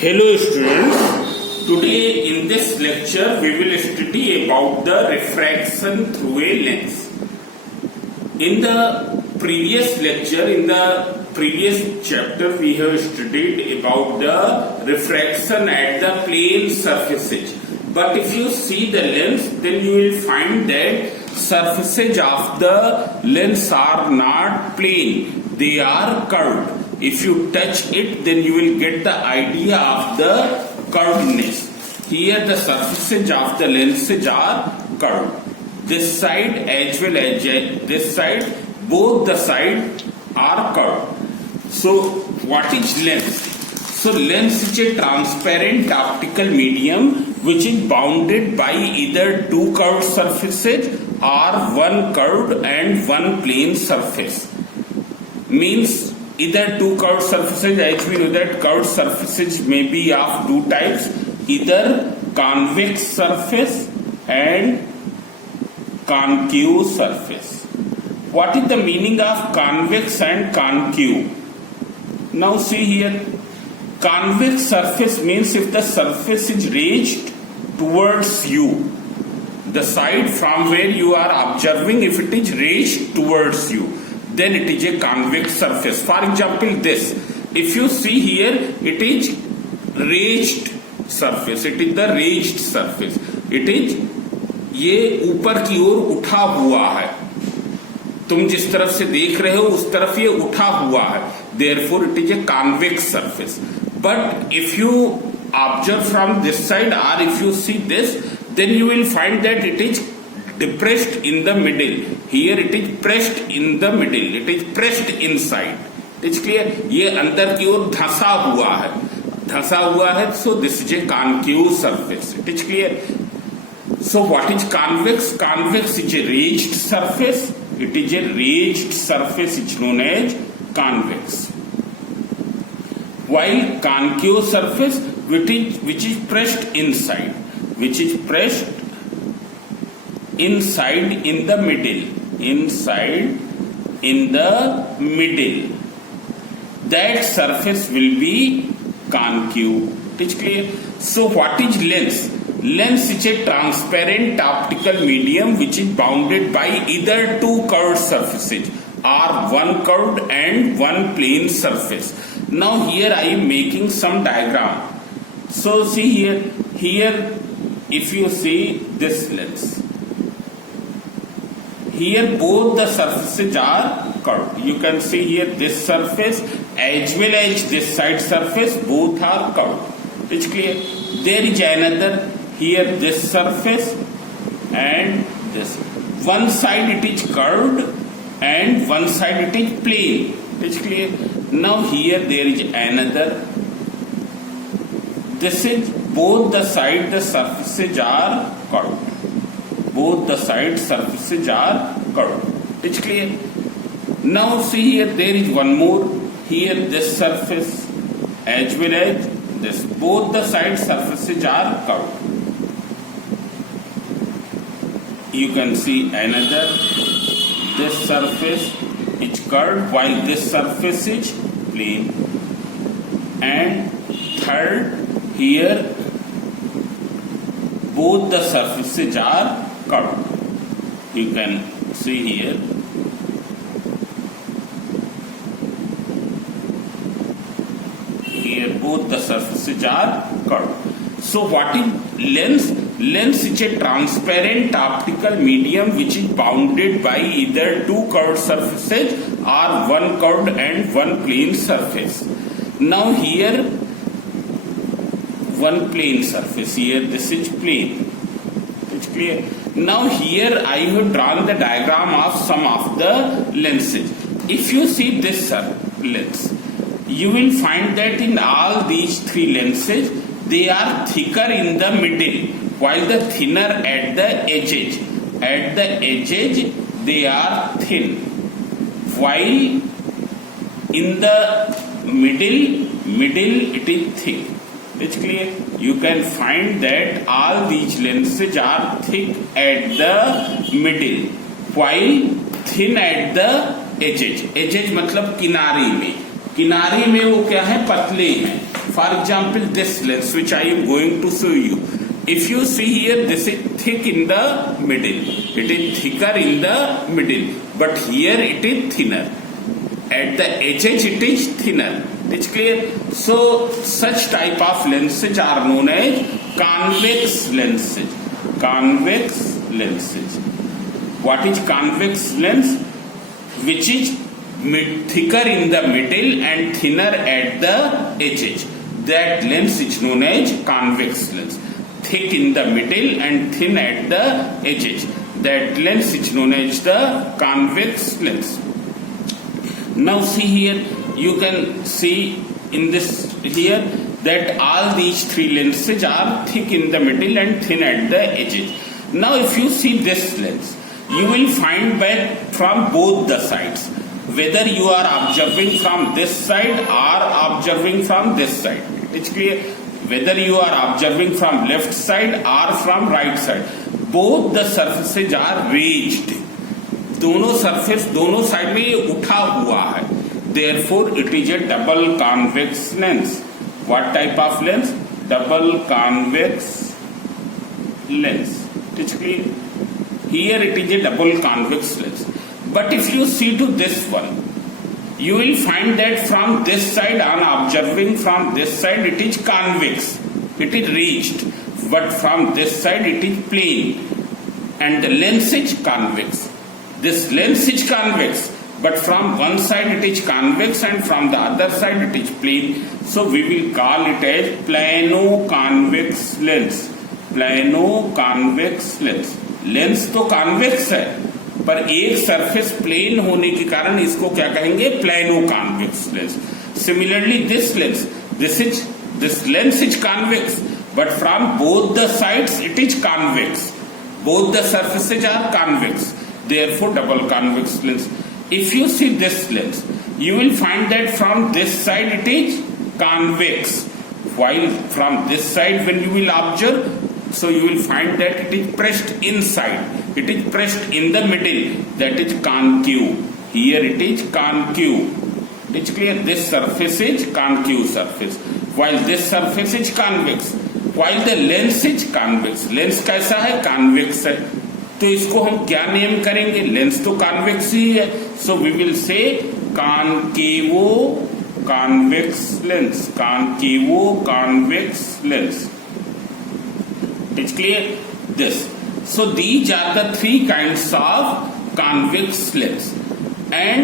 Hello students, today in this lecture we will study about the refraction through a lens. In the previous lecture, in the previous chapter we have studied about the refraction at the plane surfaces. But if you see the lens, then you will find that surfaces of the lens are not plane, they are curved. If you touch it, then you will get the idea of the curvedness. Here the surfaces of the lenses are curved. This side as well as this side, both the sides are curved. So what is lens? So lens is a transparent optical medium which is bounded by either two curved surfaces or one curved and one plane surface. Means either two curved surfaces, as we know that curved surfaces may be of two types, either convex surface and concave surface. What is the meaning of convex and concave? Now see here, convex surface means if the surface is raised towards you, the side from where you are observing, if it is raised towards you, then it is a convex surface. For example, this. If you see here, it is raised surface. It is the raised surface. It is ये ऊपर की ओर उठा हुआ है. तुम जिस तरफ से देख रहे हो उस तरफ ये उठा हुआ है. Therefore, it is a convex surface. But if you observe from this side or if you see this, then you will find that it is depressed in the middle. Here it is pressed in the middle. It is pressed inside. It is clear? ये अंदर की ओर धंसा हुआ है. धंसा हुआ है. So this is a concave surface. It is clear? So what is convex? Convex is a raised surface. It is a raised surface. It's known as convex. While concave surface, which is pressed inside, which is pressed inside in the middle, inside in the middle, that surface will be concave. It is clear? So what is lens? Lens is a transparent optical medium which is bounded by either two curved surfaces or one curved and one plane surface. Now here I am making some diagram. So see here if you see this lens, here both the surfaces are curved. You can see here this surface as well as this side surface, both are curved. It's clear? There is another here this surface and this. One side it is curved and one side it is plane. It's clear? Now here there is another. This is both the side the surfaces are curved. Both the side surfaces are curved. It's clear? Now see here there is one more. Here this surface as well as this. Both the side surfaces are curved. You can see another. This surface is curved while this surface is plane. And third, here both the surfaces are curved. You can see here. Here both the surfaces are curved. So what is lens? Lens is a transparent optical medium which is bounded by either two curved surfaces or one curved and one plane surface. Now here one plane surface. Here this is plane. It's clear? Now here I have drawn the diagram of some of the lenses. If you see this lens, you will find that in all these three lenses, they are thicker in the middle, while the thinner at the edges. At the edges, they are thin, while in the middle it is thick. It's clear? You can find that all these lenses are thick at the middle, while thin at the edges. Edges मतलब किनारे में. किनारे में वो क्या है? पतले हैं. For example, this lens which I am going to show you. If you see here, this is thick in the middle. It is thicker in the middle, but here it is thinner. At the edges it is thinner. It's clear? So such type of lenses are known as convex lenses. Convex lenses. What is convex lens? Which is thicker in the middle and thinner at the edges. That lens is known as convex lens. Thick in the middle and thin at the edges. That lens is known as the convex lens. Now see here, you can see in this here that all these three lenses are thick in the middle and thin at the edges. Now if you see this lens, you will find back from both the sides, whether you are observing from this side or observing from this side. It's clear? Whether you are observing from left side or from right side, both the surfaces are raised. दोनों surface दोनों side में ये उठा हुआ है. Therefore, it is a double convex lens. What type of lens? Double convex lens. It's clear? Here it is a double convex lens. But if you see to this one, you will find that from this side, on observing from this side, it is convex. It is raised. But from this side, it is plane. And the lens is convex. This lens is convex. But from one side it is convex and from the other side it is plane. So we will call it as plano-convex lens. Plano-convex lens. Lens तो convex है, पर एक surface plane होने के कारण इसको क्या कहेंगे? Plano convex lens. Similarly this lens, this lens is convex, but from both the sides it is convex. Both the surfaces are convex. Therefore, double convex lens. If you see this lens, you will find that from this side it is convex, while from this side when you will observe, so you will find that it is pressed inside. It is pressed in the middle. That is concave. Here it is concave. It's clear? This surface is concave surface, while this surface is convex. While the lens is convex. Lens कैसा है? Convex है. तो इसको हम क्या name करेंगे? Lens तो convex ही है. सो we will say concavo convex lens. Concavo convex lens. It's clear? This. So these are the three kinds of convex lens, and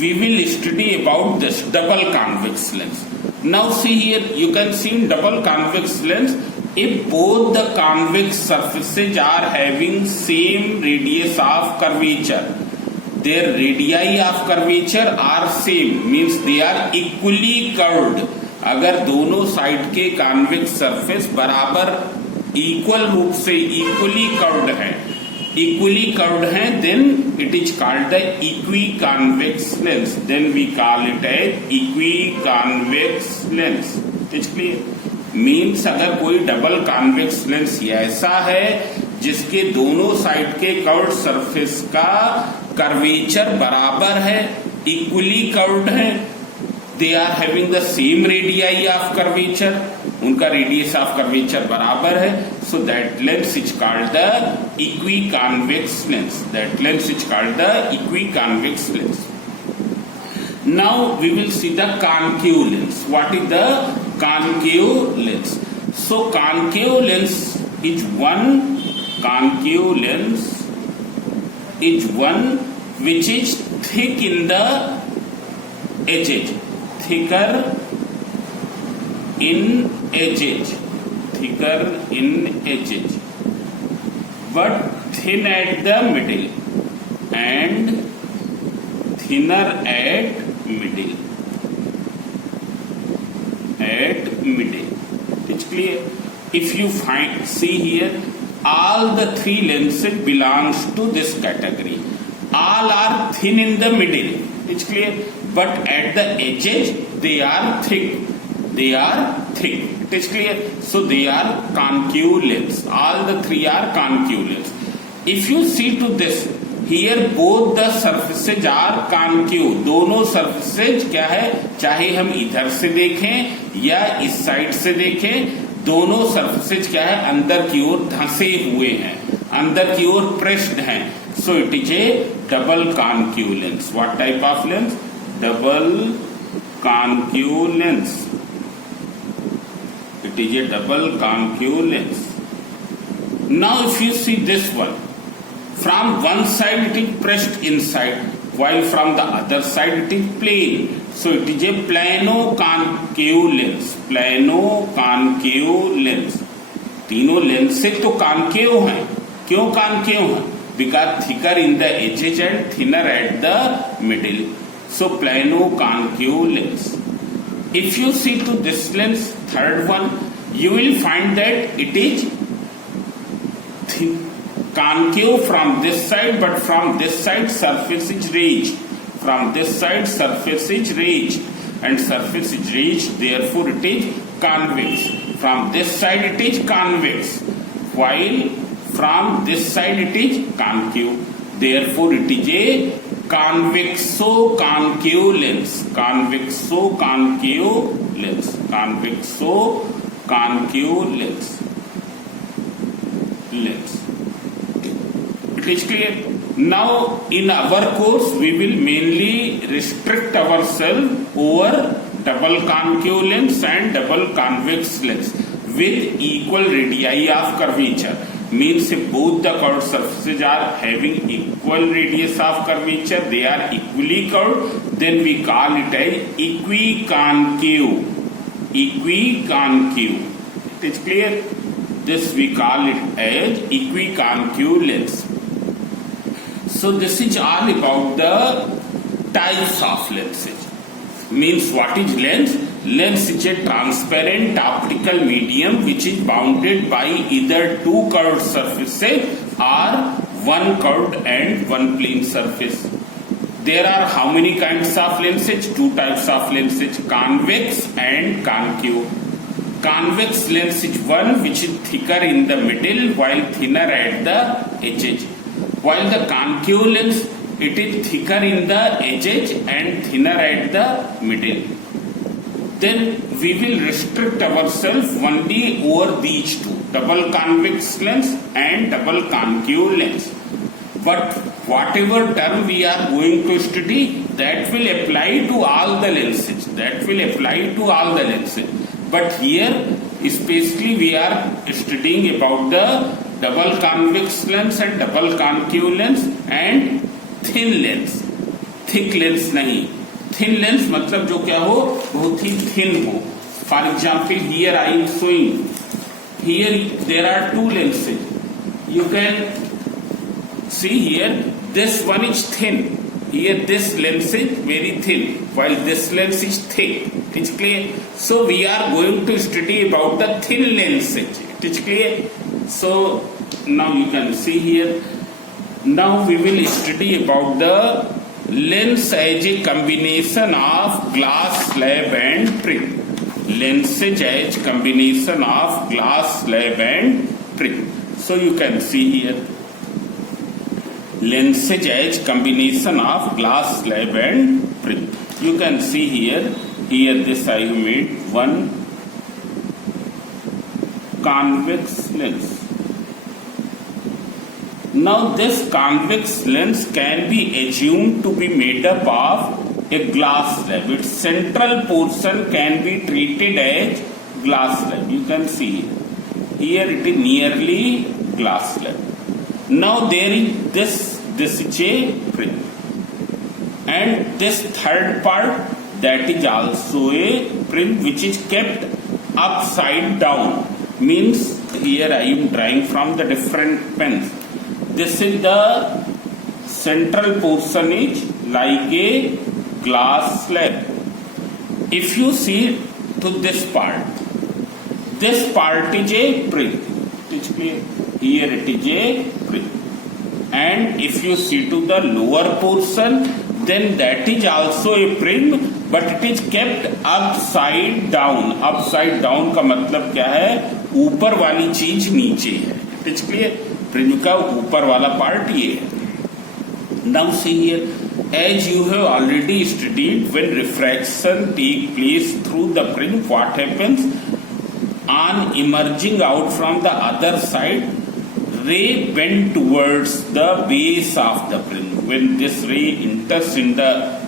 we will study about this double convex lens. Now see here, you can see in double convex lens, if both the convex surfaces are having same radius of curvature, their radii of curvature are same, means they are equally curved. अगर दोनों side के convex surface बराबर equal रूप से equally curved है, then it is called the equiconvex lens. Then we call it as equiconvex lens. It's clear? Means अगर कोई double convex lens ऐसा है जिसके दोनों साइड के कर्व्ड सरफेस का कर्वेचर बराबर है, इक्वली कर्व्ड है, they are having the same radii of curvature, उनका रेडियस ऑफ कर्वेचर बराबर है, so that lens is called the equiconvex lens. That lens is called the equiconvex lens. Now we will see the concave lens. What is the concave lens? So concave lens is one which is thick in the edges. Thicker in edges, but thin at the middle and thinner at middle. It's clear? If you see here, all the three lenses belongs to this category. All are thin in the middle. It's clear? But at the edges they are thick. It is clear? So they are concave lens. All the three are concave lens. If you see to this, here both the surfaces are concave, दोनों surfaces क्या है, चाहे हम इधर से देखें या इस साइड से देखें, दोनों सर्फेसेज क्या है, अंदर की ओर धंसे हुए हैं, अंदर की ओर प्रेस्ड हैं. So it is A double concave lens. What type of lens? Double concave lens. It is a double concave lens. Now if you see this one, from one side it is pressed inside, while from the other side it is plain. So it is a plano-concave lens. Plano-concave lens. तीनों lens से तो concave हैं. क्यों concave हैं? Because thicker in the edges and thinner at the middle. So plano-concave lens. If you see to this lens, third one, you will find that it is concave from this side, but from this side surface is raised. From this side surface is raised, and surface is raised, therefore it is convex. From this side it is convex, while from this side it is concave. Therefore it is a convexo-concave lens. Convexo-concave lens. Convexo-concave lens. It is clear. Now in our course we will mainly restrict ourselves over double concave lens and double convex lens with equal radii of curvature. Means if both the curved surfaces are having equal radius of curvature, they are equally curved, then we call it as equiconcave. Equiconcave. It is clear? This we call it as equiconcave lens. So this is all about the types of lenses. Means what is lens? Lens is a transparent optical medium which is bounded by either two curved surfaces or one curved and one plane surface. There are how many kinds of lenses? Two types of lenses, convex and concave. Convex lens is one which is thicker in the middle while thinner at the edges. While the concave lens, it is thicker in the edges and thinner at the middle. Then we will restrict ourselves only over these two, double convex lens and double concave lens. But whatever term we are going to study, that will apply to all the lenses. That will apply to all the lenses. But here, especially we are studying about the double convex lens and double concave lens and thin lens. Thick lens नहीं. Thin lens मतलब जो क्या हो, बहुत ही thin हो. For example here I am showing, here there are two lenses. You can see here this one is thin, here this lens is very thin, while this lens is thick. It is clear? So we are going to study about the thin lenses. It is clear? So now you can see here. Now we will study about the lens as a combination of glass slab and prism. Lenses as combination of glass slab and prism. So you can see here lenses as combination of glass slab and prism. You can see here this I have made one convex lens. Now this convex lens can be assumed to be made up of a glass slab. Its central portion can be treated as glass slab. You can see here it is nearly glass slab. Now there is this is a prism, and this third part, that is also a prism which is kept upside down. Means here I am drawing from the different pens. This is the central portion is like a glass slab. If you see to this part is a prism. It is clear? Here it is a prism. And if you see to the lower portion, then that is also a prism, but it is kept upside down. Upside down का मतलब क्या है? ऊपर वाली चीज नीचे है. It is clear? Prism का ऊपर वाला पार्ट ये है. Now see here, as you have already studied, when refraction take place through the prism, what happens? On emerging out from the other side, ray bend towards the base of the prism. When this ray enters in the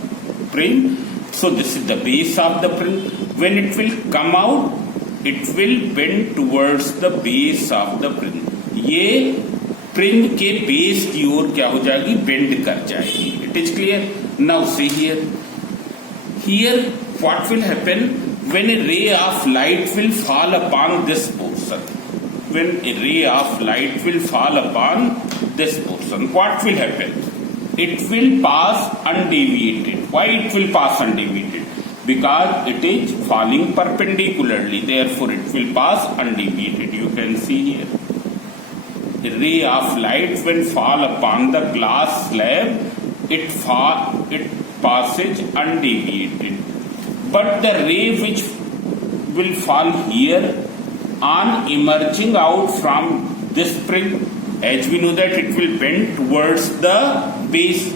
prism, so this is the base of the prism. When it will come out, it will bend towards the base of the prism. ये prism के base की ओर क्या हो जाएगी? Bend कर जाएगी. It is clear. Now see here, here what will happen when A ray of light will fall upon this portion. When A ray of light will fall upon this portion, what will happen? It will pass undeviated. Why it will pass undeviated? Because it is falling perpendicularly, therefore it will pass undeviated. You can see here, a ray of light when fall upon the glass slab, it passes undeviated. But the ray which will fall here on emerging out from this prism, as we know that it will bend towards the base.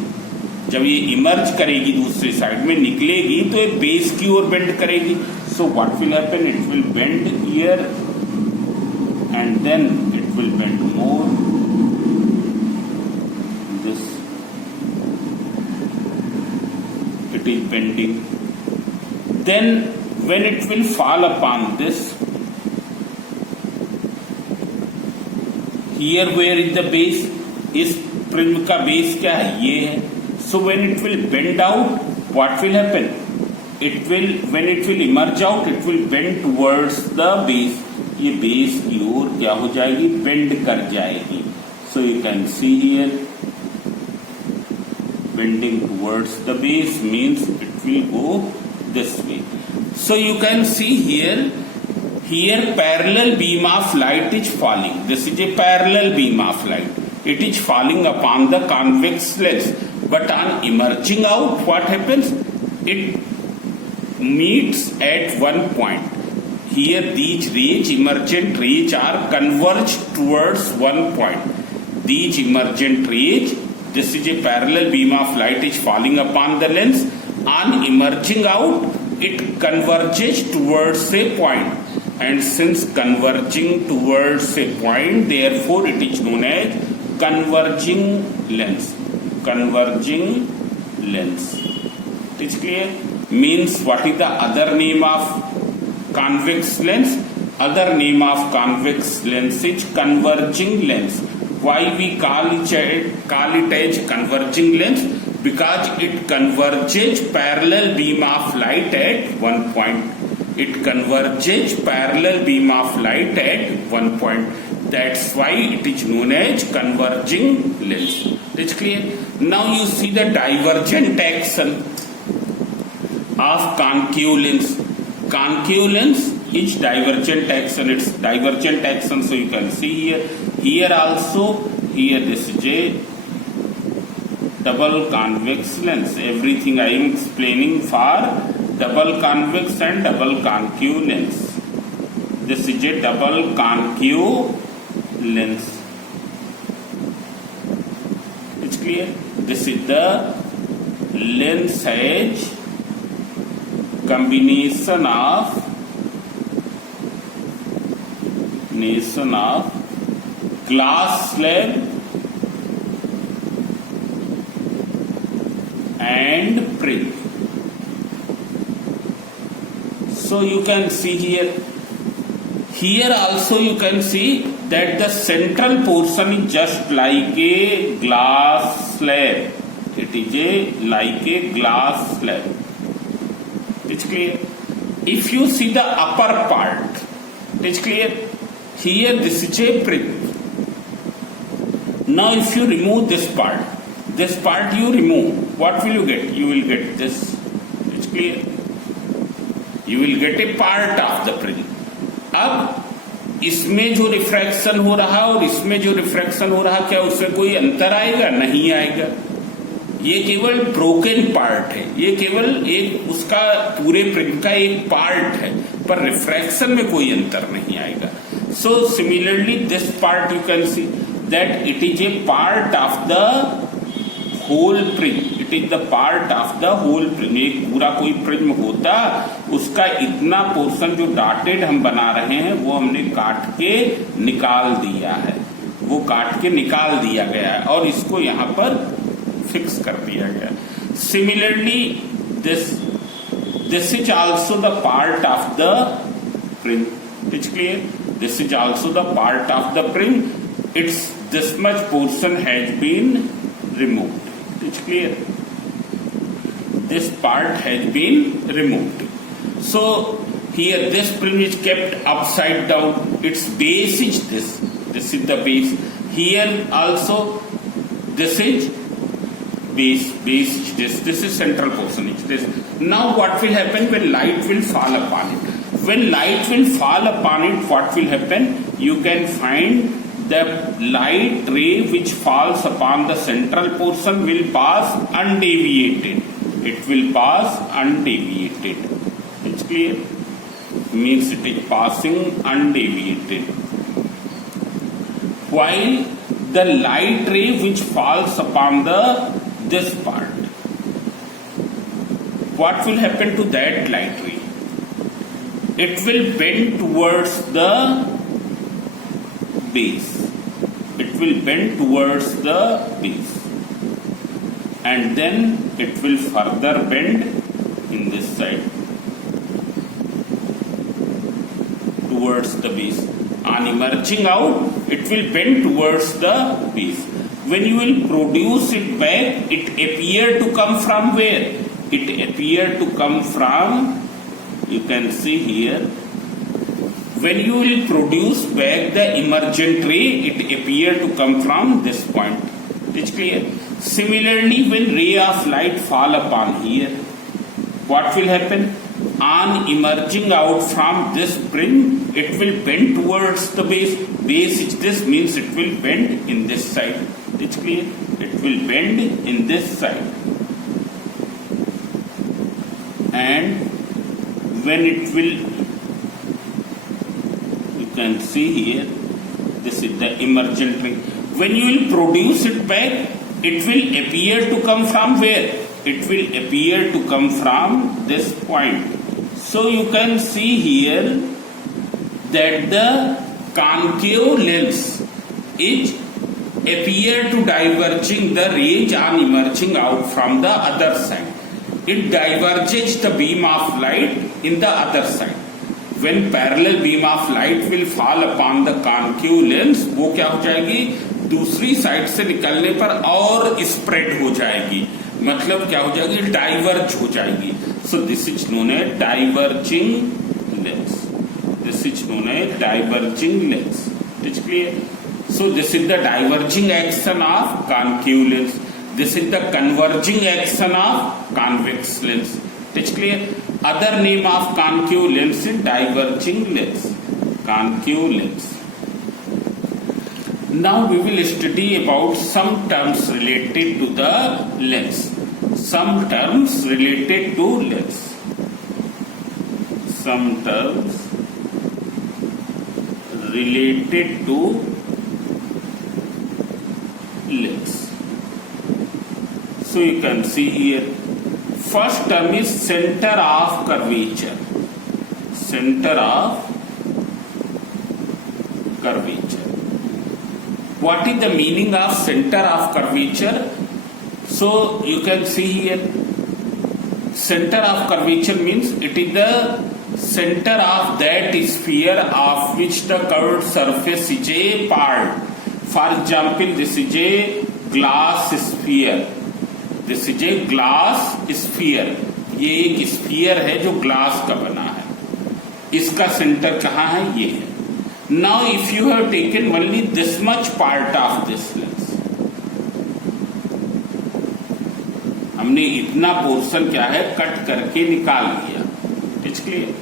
जब ये emerge करेगी दूसरी side में निकलेगी तो ये base की ओर बेंड करेगी. So what will happen? It will bend here and then it will bend more this. It is bending. Then when it will fall upon this, here where is the base? इस prism का base क्या है? ये है. So when it will bend out, what will happen? When it will emerge out, it will bend towards the base. ये base की ओर क्या हो जाएगी? Bend कर जाएगी. So you can see here, bending towards the base means it will go this way. So you can see here parallel beam of light is falling. This is a parallel beam of light. It is falling upon the convex lens. But on emerging out, what happens? It meets at one point. Here these rays, emergent rays, are converged towards one point. These emergent rays, this is a parallel beam of light is falling upon the lens. On emerging out, it converges towards a point. And since converging towards a point, therefore it is known as converging lens. Converging lens. It is clear? Means what is the other name of convex lens? Other name of convex lens is converging lens. Why we call it as converging lens? Because it converges parallel beam of light at one point. It converges parallel beam of light at one point. That's why it is known as converging lens. It's clear? Now you see the divergent action of concave lens. Concave lens is divergent action. It's divergent action. So you can see here. Here also, here this is a double convex lens. Everything I am explaining for double convex and double concave lens. This is a double concave lens. It's clear? This is the lens edge combination of glass slab and prism. So you can see here. Here also you can see that the central portion is just like a glass slab. It is like a glass slab. It's clear? If you see the upper part, it's clear? Here this is a prism. Now if you remove this part you remove, what will you get? You will get this. It's clear? You will get a part of the prism. अब इसमें जो refraction हो रहा और इसमें जो refraction हो रहा, क्या उसमें कोई अंतर आएगा? नहीं आएगा. ये केवल ब्रोकन पार्ट है. ये केवल एक उसका पूरे प्रिज्म का एक पार्ट है, पर रिफ्रैक्शन में कोई अंतर नहीं आएगा. So similarly this part you can see that it is a part of the whole prism, it is the part of the whole prism. एक पूरा कोई प्रिज्म होता, उसका इतना पोर्शन जो डॉटेड हम बना रहे हैं वो हमने काट के निकाल दिया है, वो काट के निकाल दिया गया है और इसको यहाँ पर फिक्स कर दिया गया। Similarly this is also the part of the prism. It's clear? This is also the part of the prism. It's this much portion has been removed. It's clear? This part has been removed. So here this prism is kept upside down. Its base is this. This is the base. Here also this is base is this. This is central portion is this. Now what will happen when light will fall upon it? When light will fall upon it, what will happen? You can find the light ray which falls upon the central portion will pass undeviated. It will pass undeviated. It's clear? Means it is passing undeviated. While the light ray which falls upon this part, what will happen to that light ray? It will bend towards the base. It will bend towards the base, and then it will further bend in this side towards the base. On emerging out, it will bend towards the base. When you will produce it back, it appear to come from where? It appear to come from, you can see here, when you will produce back the emergent ray, it appear to come from this point. It's clear? Similarly, when ray of light fall upon here, what will happen? On emerging out from this prism, it will bend towards the base. Base is this, means it will bend in this side. It's clear? It will bend in this side. And when it will, you can see here, this is the emergent ray. When you will produce it back, it will appear to come from where? It will appear to come from this point. So you can see here that the concave lens is appear to diverging the rays on emerging out from the other side. It diverges the beam of light in the other side. When parallel beam of light will fall upon the concave lens, वो क्या हो जाएगी? दूसरी side से निकलने पर और spread हो जाएगी, मतलब क्या हो जाएगी? डाइवर्ज हो जाएगी. So this is known as diverging lens. This is known as diverging lens. It's clear? So this is the diverging action of concave lens. This is the converging action of convex lens. It's clear? Other name of concave lens is diverging lens. Concave lens. Now we will study about some terms related to the lens. Some terms related to lens. Some terms related to lens. So you can see here, first term is center of curvature. Center of curvature. What is the meaning of center of curvature? So you can see here, center of curvature means it is the center of that sphere of which the curved surface is a part. For example, this is a glass sphere. This is a glass sphere. ये एक sphere है जो glass का बना है. इसका center कहाँ है? ये है. Now if you have taken only this much part of this lens, हमने इतना पोर्शन क्या है कट करके निकाल लिया. It's clear?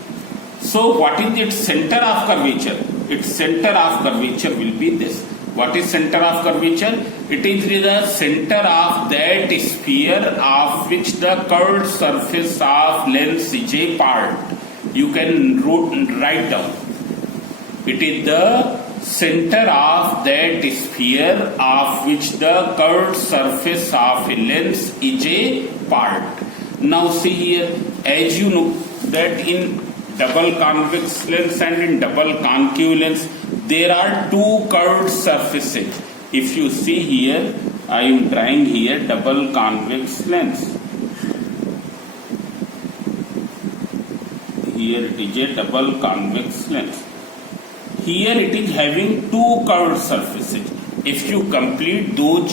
So what is its centre of curvature? Its centre of curvature will be this. What is centre of curvature? It is the centre of that sphere of which the curved surface of lens is a part. You can write down. It is the center of that sphere of which the curved surface of a lens is a part. Now see here, as you know that in double convex lens and in double concave lens, there are two curved surfaces. If you see here, I am drawing here double convex lens. Here it is a double convex lens. Here it is having two curved surfaces. If you complete those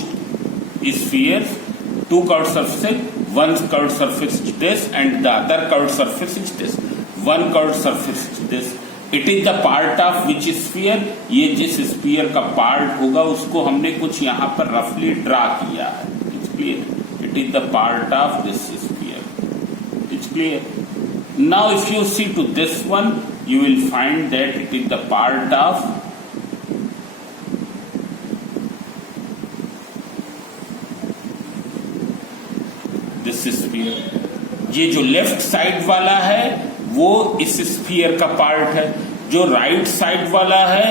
spheres, two curved surfaces, one curved surface is this and the other curved surface is this. One curved surface is this. It is the part of which sphere? ये जिस sphere का part होगा उसको हमने कुछ यहाँ पर रफली ड्रा किया है. It's clear. It is the part of this sphere. It's clear. Now if you see to this one, you will find that it is the part of this sphere. ये जो लेफ्ट साइड वाला है वो इस sphere का part है, जो right side वाला है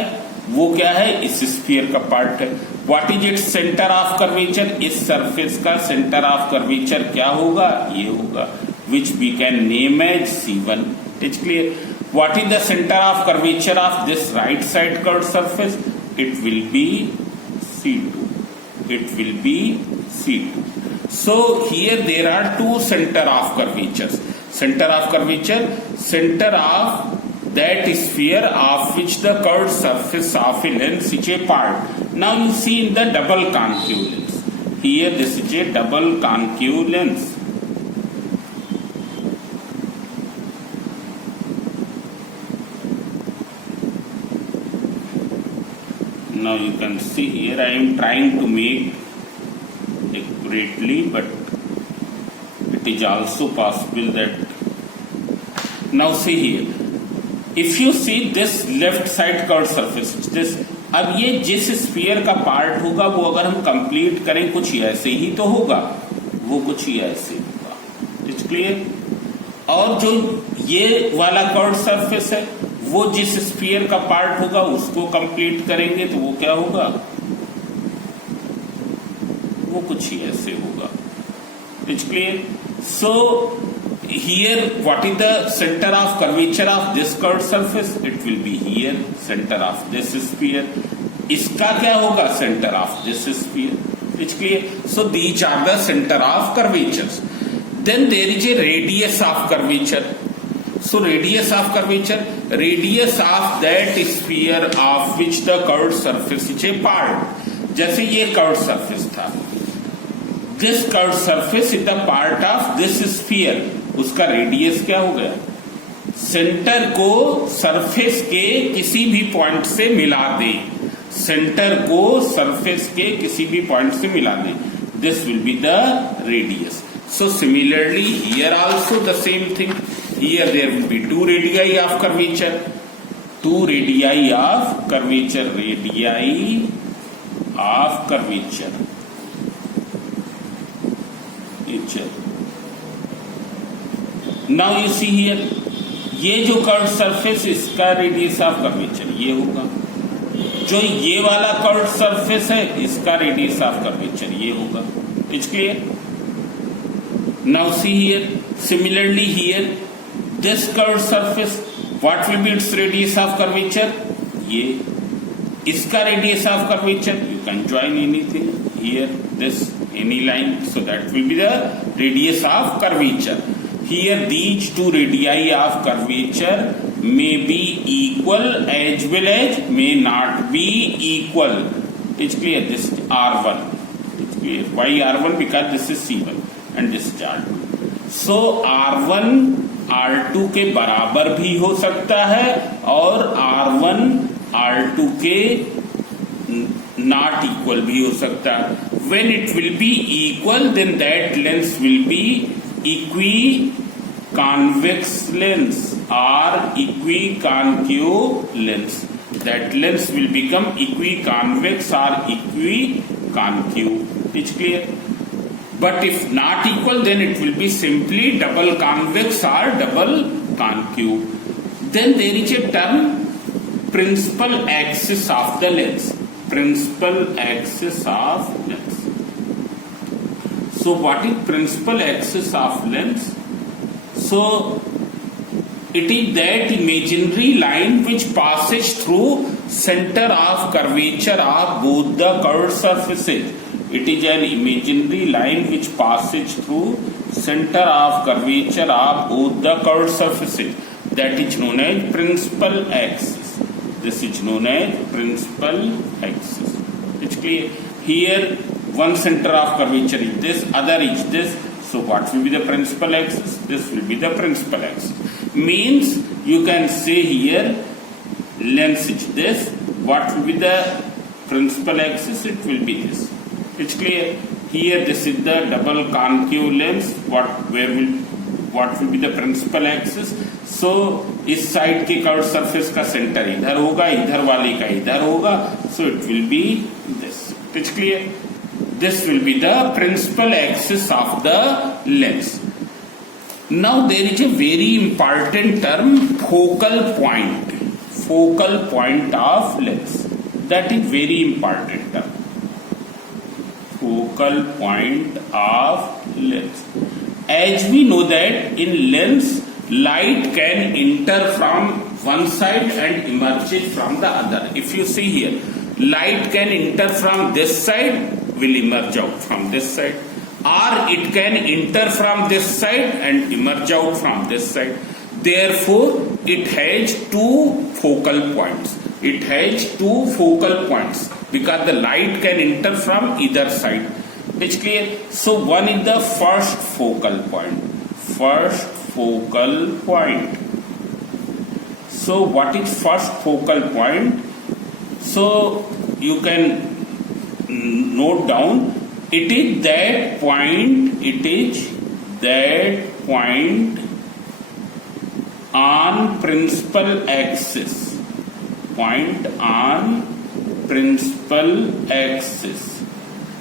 वो क्या है, इस स्फीयर का पार्ट है. What is its centre of curvature? इस सरफेस का सेंटर ऑफ कर्वेचर क्या होगा, ये होगा, which we can name as C1. It's clear. What is the center of curvature of this right side curved surface? It will be C2. It will be C2. So here there are two center of curvatures. Center of curvature, center of that sphere of which the curved surface of a lens is a part. Now you see in the double concave lens. Here this is a double concave lens. Now you can see here I am trying to make accurately, but it is also possible that. Now see here, if you see this left side curved surface, this, अब ये जिस sphere का part होगा वो अगर हम complete करें कुछ ऐसे ही तो होगा, वो कुछ ही ऐसे होगा. It's clear. और जो ये वाला कर्व सरफेस है वो जिस स्फीयर का पार्ट होगा उसको कंप्लीट करेंगे तो वो क्या होगा, वो कुछ ही ऐसे होगा. It's clear. So here what is the center of curvature of this curved surface? It will be here, center of this sphere. इसका क्या होगा, center of this sphere. It's clear. So these are the center of curvatures. Then there is a radius of curvature. So radius of curvature, radius of that sphere of which the curved surface is a part. जैसे ये curved surface था, this curved surface is the part of this sphere. उसका radius क्या हो गया, centre को surface के किसी भी पॉइंट से मिला दे, सेंटर को सरफेस के किसी भी पॉइंट से मिला दे, this will be the radius. So similarly here also the same thing. Here there will be two radii of curvature, two radii of curvature, radii of curvature. Now you see here, ये जो curve surface इसका radius of curvature ये होगा, जो ये वाला curve surface है इसका रेडियस ऑफ कर्वेचर ये होगा. It's clear. Now see here, similarly here this curve surface, what will be its radius of curvature, ये इसका radius of curvature. You can join anything here, this any line, so that will be the radius of curvature. Here these two radii of curvature may be equal as well as may not be equal. It's clear. This is R1. It's clear. Why R1? Because this is C1 and this is R2. So R1 R2 के बराबर भी हो सकता है और R1 R2 के not equal भी हो सकता है. When it will be equal, then that lens will be equiconvex lens or equiconcave lens. That lens will become equiconvex or equiconcave. It's clear. But if not equal, then it will be simply double convex or double concave. Then there is a term principal axis of the lens. Principal axis of lens. So what is principal axis of lens? So it is that imaginary line which passes through center of curvature of both the curved surfaces. It is an imaginary line which passes through center of curvature of both the curved surfaces. That is known as principal axis. This is known as principal axis. It's clear. Here one center of curvature is this, other is this. So what will be the principal axis? This will be the principal axis. Means you can say here lens is this. What will be the principal axis? It will be this. It's clear. Here this is the double concave lens. What will be the principal axis? So इस side के curve surface का centre इधर होगा, इधर वाले का इधर होगा. So it will be this. It's clear. This will be the principal axis of the lens. Now there is a very important term, focal point. Focal point of lens. That is very important term. Focal point of lens. As we know that in lens, light can enter from one side and emerge from the other. If you see here, light can enter from this side, will emerge out from this side, or it can enter from this side and emerge out from this side. Therefore, it has two focal points. It has two focal points because the light can enter from either side. It's clear. So one is the first focal point. First focal point. So what is first focal point? So you can note down, it is that point, it is that point on principal axis, point on principal axis,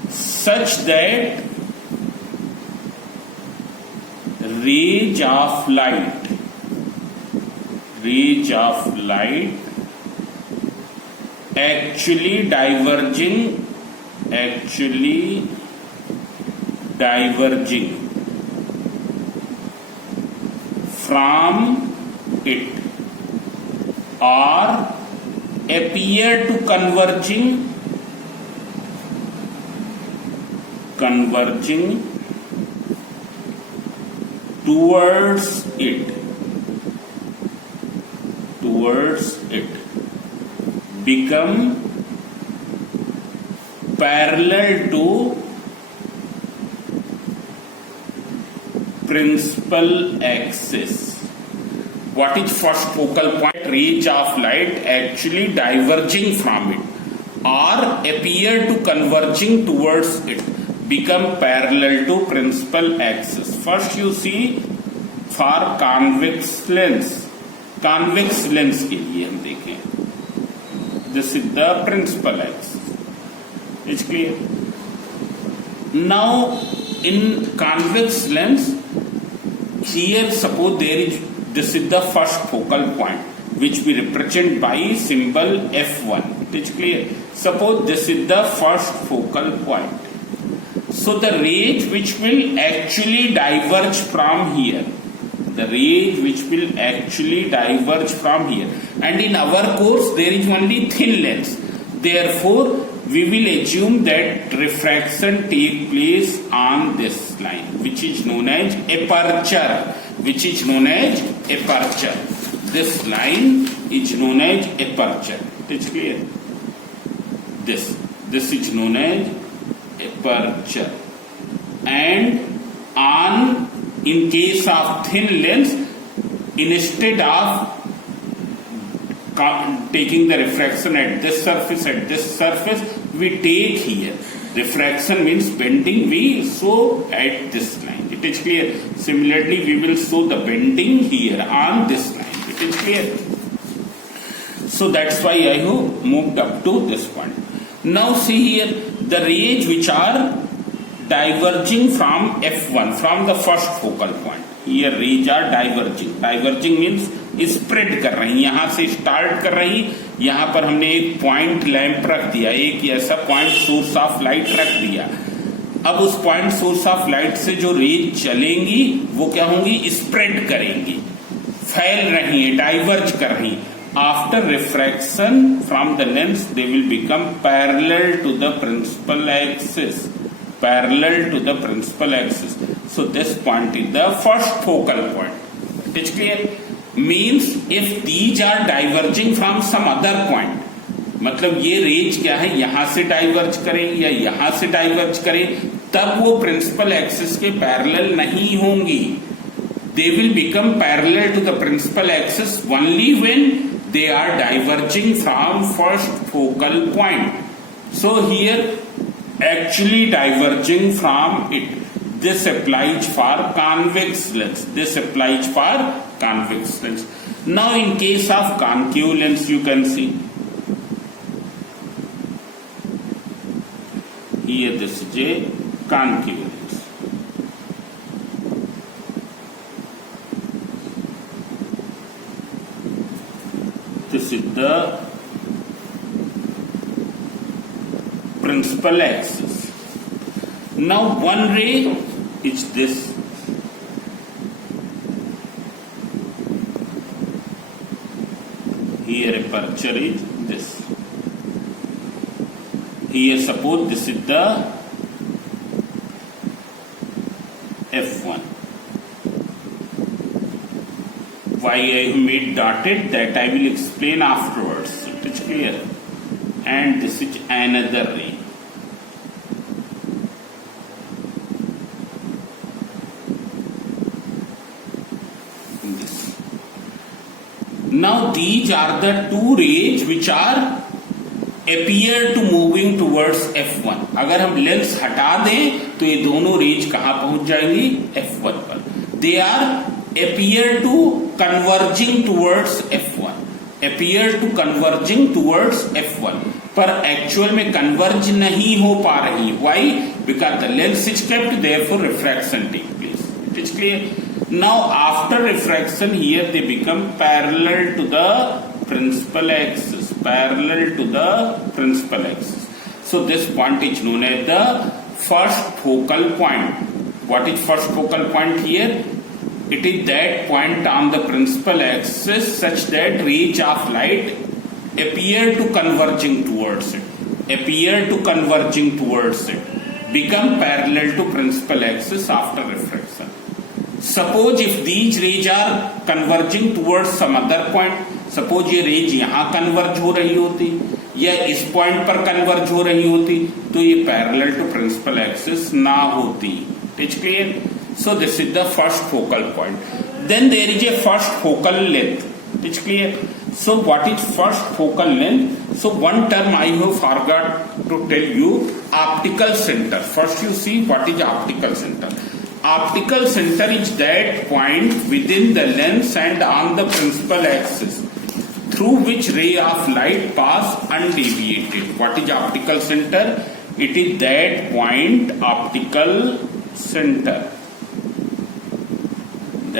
such that rays of light actually diverging from it or appear to converging towards it become parallel to principal axis. What is first focal point? Rays of light actually diverging from it or appear to converging towards it become parallel to principal axis. First you see for convex lens के लिए हम देखें, this is the principal axis. It's clear. Now in convex lens, here suppose this is the first focal point which we represent by symbol F1. It's clear. Suppose this is the first focal point. So the rays which will actually diverge from here, and in our course there is only thin lens. Therefore, we will assume that refraction take place on this line, which is known as aperture. This line is known as aperture. It's clear. This is known as aperture. And in case of thin lens, instead of taking the refraction at this surface, we take here. Refraction means bending, we show at this line. It is clear. Similarly, we will show the bending here on this line. It is clear. So that's why I have moved up to this point. Now see here, the rays which are diverging from F1, from the first focal point. Here rays are diverging. Diverging means spread कर रही, यहां से start कर रही, यहां पर हमने एक पॉइंट लैंप रख दिया, एक ऐसा पॉइंट सोर्स ऑफ लाइट रख दिया। अब उस पॉइंट सोर्स ऑफ लाइट से जो रेज चलेंगी वो क्या होंगी, स्प्रेड करेंगी, फैल रही है, डाइवर्ज कर रही। After refraction from the lens they will become parallel to the principal axis, parallel to the principal axis. So this point is the first focal point. It is clear? Means if these are diverging from some other point, मतलब ये raise क्या है, यहां से diverge करें या यहां से डाइवर्ज करें, तब वो प्रिंसिपल एक्सिस के पैरेलल नहीं होंगी। They will become parallel to the principal axis only when they are diverging from first focal point. So here actually diverging from it. This applies for convex lens. This applies for convex lens. Now in case of concave lens, you can see here this is a concave lens. This is the principal axis. Now one ray is this, here aperture is this, here suppose this is the f1. Why I have made dotted, that I will explain afterwards. It is clear. And this is another ray. Now these are the two rays which are appear to moving towards f1. अगर हम lens हटा दें तो ये दोनों raise कहां पहुंच जाएंगी, f1 पर। They are appear to converging towards f1. Appear to converging towards f1. पर एक्चुअल में कन्वर्ज नहीं हो पा रही। Why? Because the lens is kept, therefore refraction takes place. It is clear? Now after refraction, here they become parallel to the principal axis, parallel to the principal axis. So this point is known as the first focal point. What is first focal point here? It is that point on the principal axis such that rays of light appear to converging towards it, appear to converging towards it, become parallel to principal axis after refraction. Suppose if these rays are converging towards some other point, suppose ये raise यहाँ converge हो रही होती या इस point पर converge हो रही होती तो ये पैरेलल टू प्रिंसिपल एक्सिस ना होती। It is clear? So this is the first focal point. Then there is a first focal length. It is clear? So what is first focal length? So one term I have forgot to tell you, optical centre. First you see what is optical centre. Optical center is that point within the lens and on the principal axis through which ray of light pass undeviated. What is optical center? It is that point, optical center,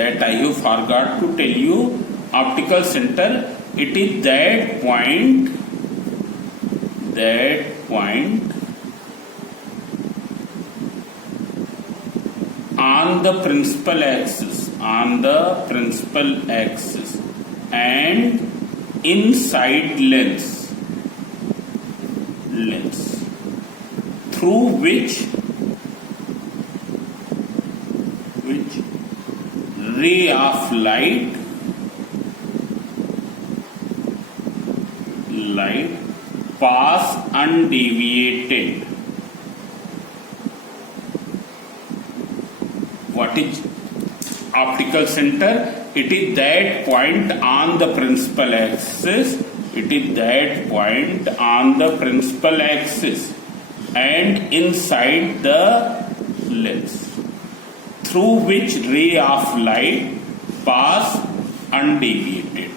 that I have forgot to tell you. Optical center, it is that point on the principal axis and inside lens through which ray of light pass undeviated. What is optical center? It is that point on the principal axis. It is that point on the principal axis and inside the lens through which ray of light pass undeviated,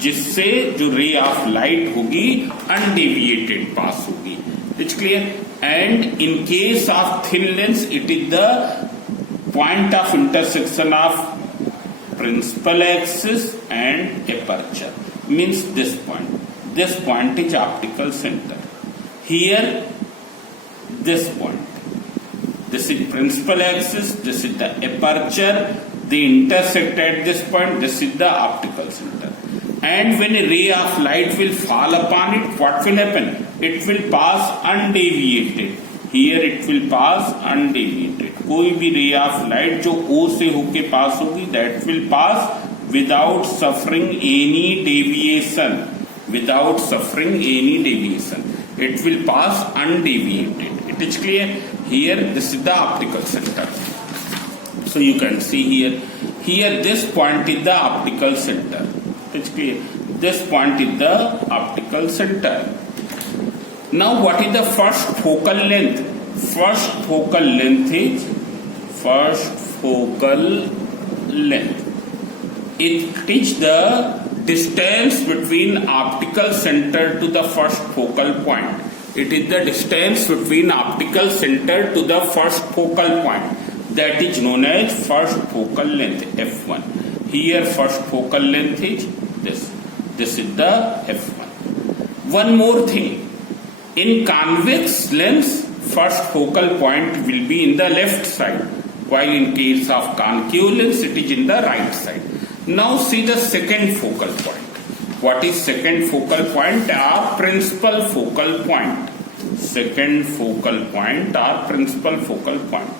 जिससे जो ray of light होगी undeviated पास होगी। It's clear? And in case of thin lens it is the point of intersection of principal axis and aperture. Means this point. This point is optical center. Here, this point. This is principal axis. This is the aperture. They intersect at this point. This is the optical center. And when a ray of light will fall upon it, what will happen? It will pass undeviated. Here it will pass undeviated. कोई भी ray of light जो O से होके pass होगी, that will pass without suffering any deviation. Without suffering any deviation. It will pass undeviated. It is clear? Here this is the optical center. So you can see here. Here this point is the optical center. It's clear. This point is the optical center. Now what is the first focal length? First focal length is It is the distance between optical center to the first focal point. It is the distance between optical center to the first focal point. That is known as first focal length, f1. Here first focal length is this. This is the f1. One more thing. In convex lens, first focal point will be in the left side, while in case of concave lens, it is in the right side. Now see the second focal point. What is second focal point? Or principal focal point. Second focal point or principal focal point.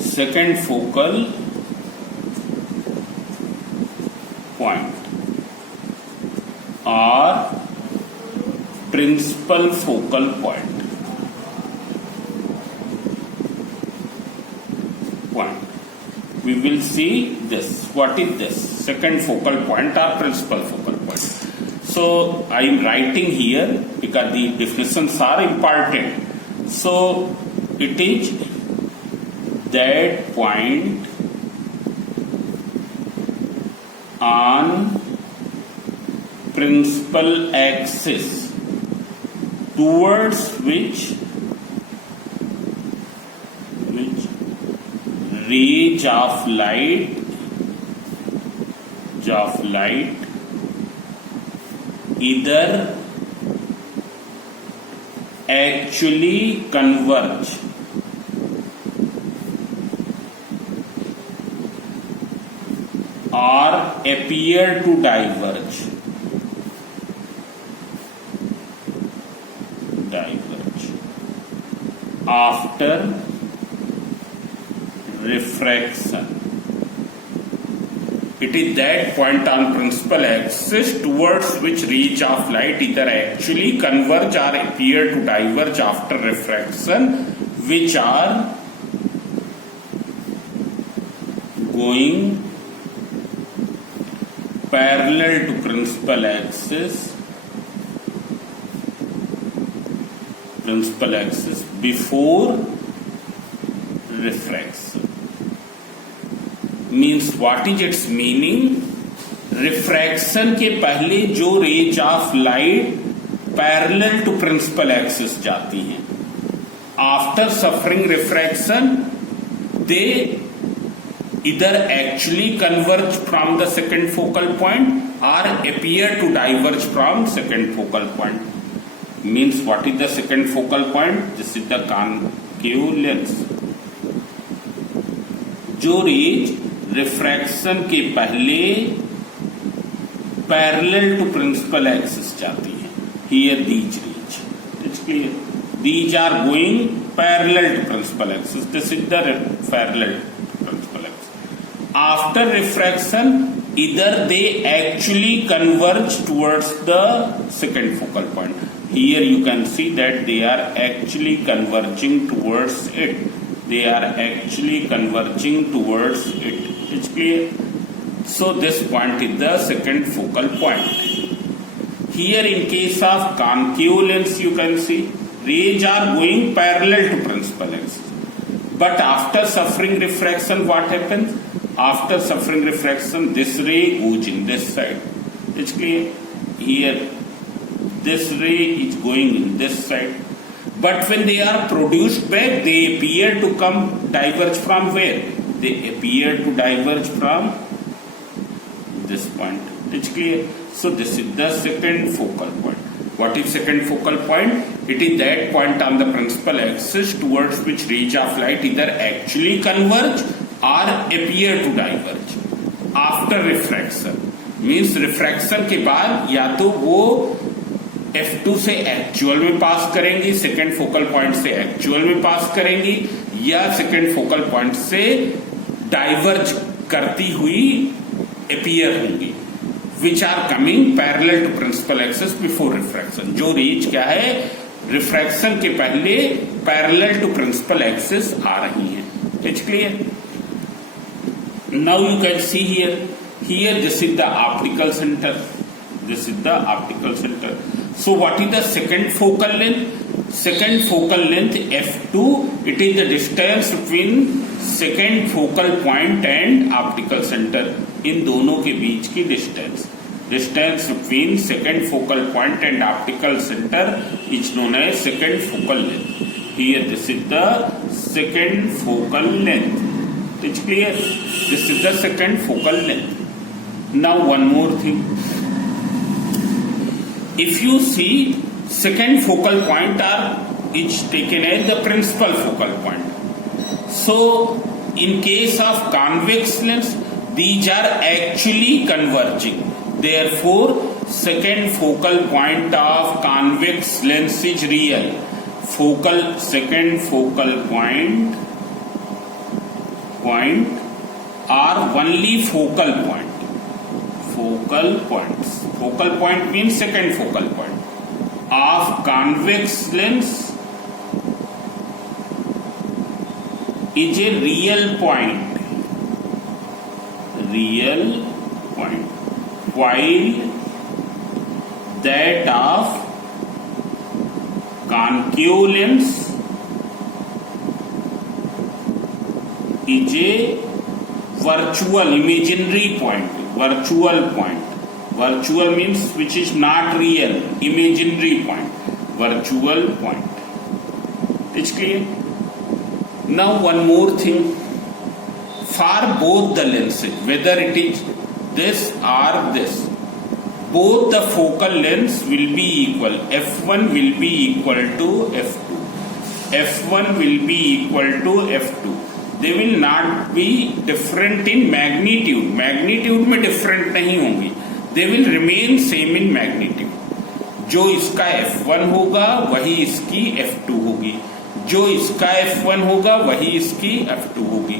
Second focal point or principal focal point. We will see this. What is this? Second focal point or principal focal point. So I am writing here because the definitions are important. So it is that point on principal axis towards which rays of light either actually converge or appear to diverge after refraction. It is that point on principal axis towards which rays of light either actually converge or appear to diverge after refraction, which are going parallel to principal axis before refraction. Means what is its meaning? Refraction के पहले जो rays of light parallel to principal axis जाती हैं, after suffering refraction they either actually converge from the second focal point or appear to diverge from second focal point. Means what is the second focal point? This is the concave lens. जो rays refraction के पहले parallel to principal axis जाती है. Here these rays, it's clear, these are going parallel to principal axis. This is the parallel to principal axis. After refraction either they actually converge towards the second focal point. Here you can see that they are actually converging towards it. They are actually converging towards it. It's clear? So this point is the second focal point. Here in case of concave lens you can see rays are going parallel to principal axis. But after suffering refraction what happens? After suffering refraction this ray goes in this side. It's clear? Here this ray is going in this side. But when they are produced back, they appear to come diverge from where? they appear to diverge from this point. It's clear? So this is the second focal point. What is second focal point? It is that point on the principal axis towards which rays of light either actually converge or appear to diverge after refraction. Means refraction के बाद या तो वो F2 से actual में pass करेंगी, second focal point से actual में पास करेंगी, या सेकेंड फोकल पॉइंट से डाइवर्ज करती हुई अपीयर होंगी, which are coming parallel to principal axis before refraction. जो रेज क्या है, रिफ्रैक्शन के पहले पैरेलल टू प्रिंसिपल एक्सिस आ रही हैं. It's clear? Now you can see here this is the optical centre. This is the optical center. So what is the second focal length? Second focal length F2. It is the distance between second focal point and optical center. इन दोनों के बीच की distance. Distance between second focal point and optical center is known as second focal length. Here this is the second focal length. It's clear? This is the second focal length. Now one more thing. If you see, second focal point is taken as the principal focal point. So in case of convex lens, these are actually converging. Therefore second focal point of convex lens is real. Second focal point are only focal point. Focal points. Focal point means second focal point of convex lens is a real point. While that of concave lens is a virtual imaginary point. Virtual means which is not real, imaginary point, virtual point. It's clear? Now one more thing. For both the lenses, whether it is this or this, both the focal lengths will be equal. F1 will be equal to F2. F1 will be equal to F2. They will not be different in magnitude. Magnitude में different नहीं होंगी. They will remain same in magnitude. जो इसका F1 होगा वही इसकी F2 होगी, जो इसका F1 होगा वही इसकी F2 होगी.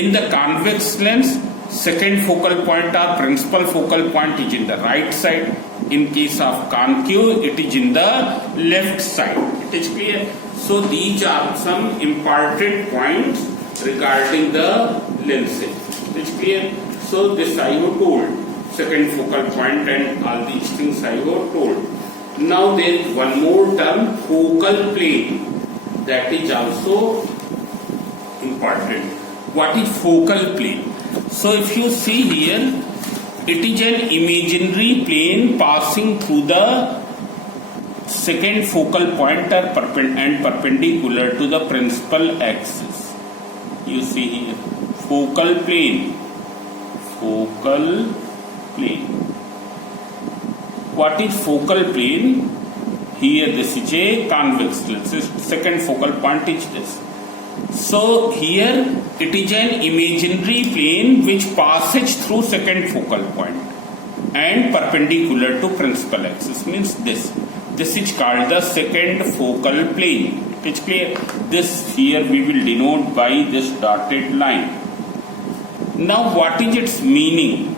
In the convex lens, second focal point or principal focal point is in the right side. In case of concave, it is in the left side. It is clear? So these are some important points regarding the lenses. It is clear? So this I have told. Second focal point and all these things I have told. Now there is one more term, focal plane, that is also important. What is focal plane? So if you see here, it is an imaginary plane passing through the second focal point and perpendicular to the principal axis. You see here, focal plane. What is focal plane? Here this is a convex lens. Second focal point is this. So here it is an imaginary plane which passes through second focal point and perpendicular to principal axis. Means this. This is called the second focal plane. It's clear? This here we will denote by this dotted line. Now what is its meaning?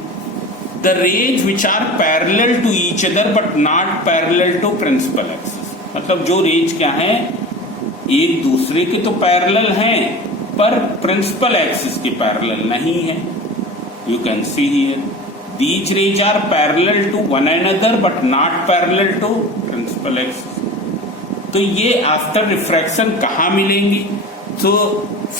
The rays which are parallel to each other but not parallel to principal axis. मतलब जो rays क्या हैं, एक दूसरे के तो parallel हैं पर प्रिंसिपल एक्सिस के पैरेलल नहीं है. You can see here these rays are parallel to one another but not parallel to principal axis. तो ये आफ्टर रिफ्रैक्शन कहाँ मिलेंगी? तो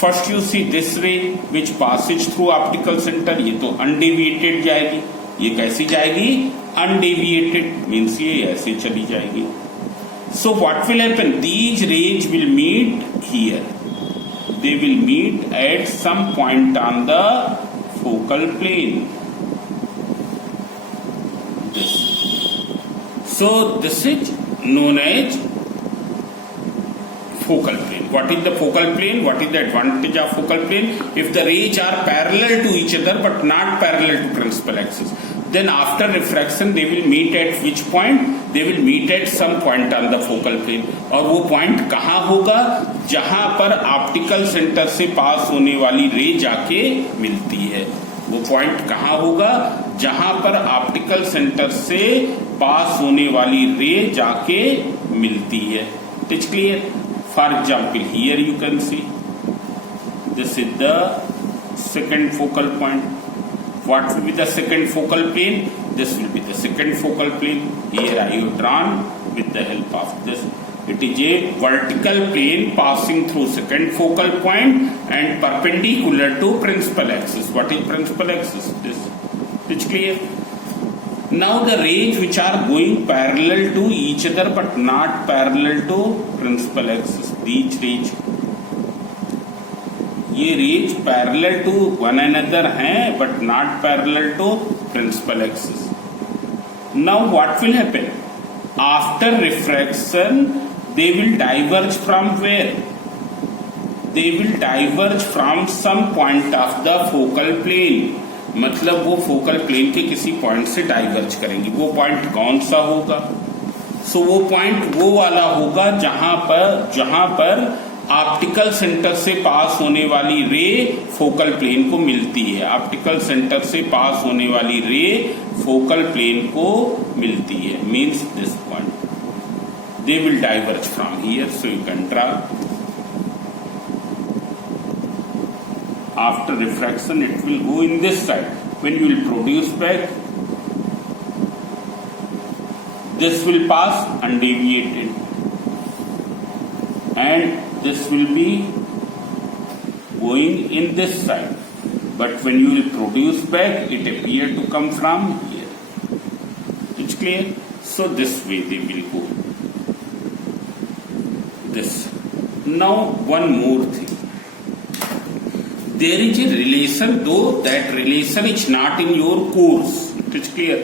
फर्स्ट यू सी दिस रे विच पासेज थ्रू ऑप्टिकल सेंटर. ये तो अनडेविएटेड जाएगी. ये कैसी जाएगी? अनडेविएटेड मीन्स ये ऐसे चली जाएगी. So what will happen? These rays will meet here. they will meet at some point on the focal plane. So this is known as focal plane. What is the focal plane? What is the advantage of focal plane? If the rays are parallel to each other but not parallel to principal axis, then after refraction they will meet at which point? They will meet at some point on the focal plane. और वो point कहाँ होगा? जहां पर optical centre से पास होने वाली रे जाके मिलती है. वो पॉइंट कहाँ होगा? जहां पर ऑप्टिकल सेंटर से पास होने वाली रे जाके मिलती है. It's clear? For example, here you can see this is the second focal point. What will be the second focal plane? This will be the second focal plane. Here I have drawn with the help of this. It is a vertical plane passing through second focal point and perpendicular to principal axis. What is principal axis? This. It's clear? Now the rays which are going parallel to each other but not parallel to principal axis, these rays, ये rays parallel to one another हैं but not parallel to principal axis. Now what will happen? After refraction they will diverge from where? They will diverge from some point of the focal plane. मतलब वो focal plane के किसी point से diverge करेंगी. वो point कौन सा होगा? सो वो पॉइंट वो वाला होगा जहां पर ऑप्टिकल सेंटर से पास होने वाली रे फोकल प्लेन को मिलती है. ऑप्टिकल सेंटर से पास होने वाली रे फोकल प्लेन को मिलती है. Means this point they will diverge from here. So you can draw. After refraction it will go in this side. When you will produce back, this will pass undeviated and this will be going in this side. But when you will produce back, it appear to come from here. It's clear? So this way they will go. This. Now one more thing. There is a relation, though that relation is not in your course. It is clear.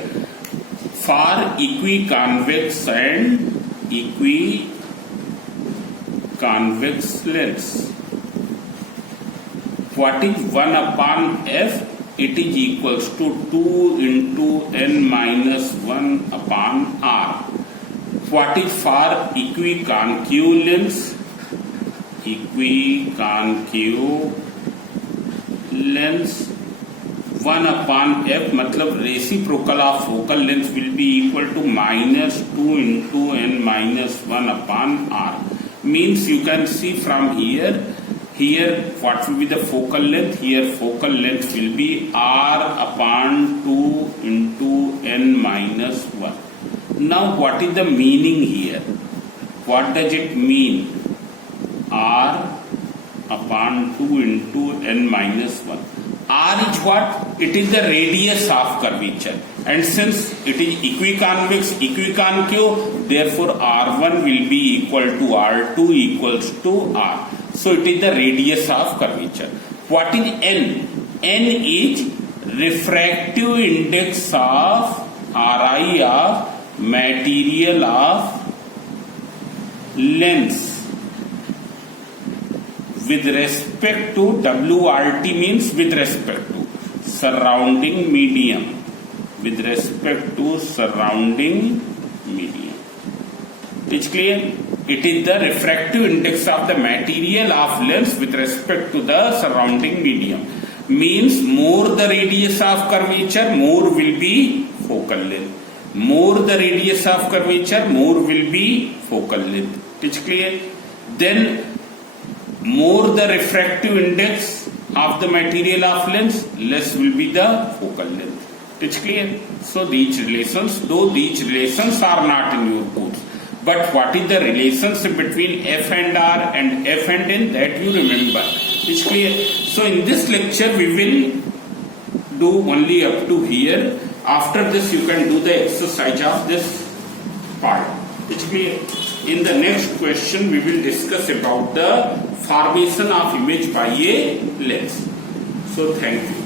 For equiconvex and equiconvex lens, what is 1 upon f? It is equals to 2 into n minus 1 upon r. What is for equiconcave lens? Equiconcave lens 1 upon f, मतलब reciprocal of focal length will be equal to minus 2 into n minus 1 upon r. Means you can see from here what will be the focal length? Here focal length will be r upon 2 into n minus 1. Now what is the meaning here? What does it mean? R upon 2 into n minus 1. R is what? It is the radius of curvature, and since it is equiconvex, equiconcave, therefore R1 will be equal to R2 equals to R. So it is the radius of curvature. What is n? N is refractive index of Ri of material of lens with respect to WRT, means with respect to surrounding medium. With respect to surrounding medium. It's clear? It is the refractive index of the material of lens with respect to the surrounding medium. Means more the radius of curvature, more will be focal length. More the radius of curvature, more will be focal length. It's clear? Then more the refractive index of the material of lens, less will be the focal length. It's clear? So these relations, though these relations are not in your course, but what is the relationship between f and r and f and n, that you remember. It's clear? So in this lecture we will do only up to here. After this you can do the exercise of this part. It's clear? In the next question, we will discuss about the formation of image by a lens. So, thank you.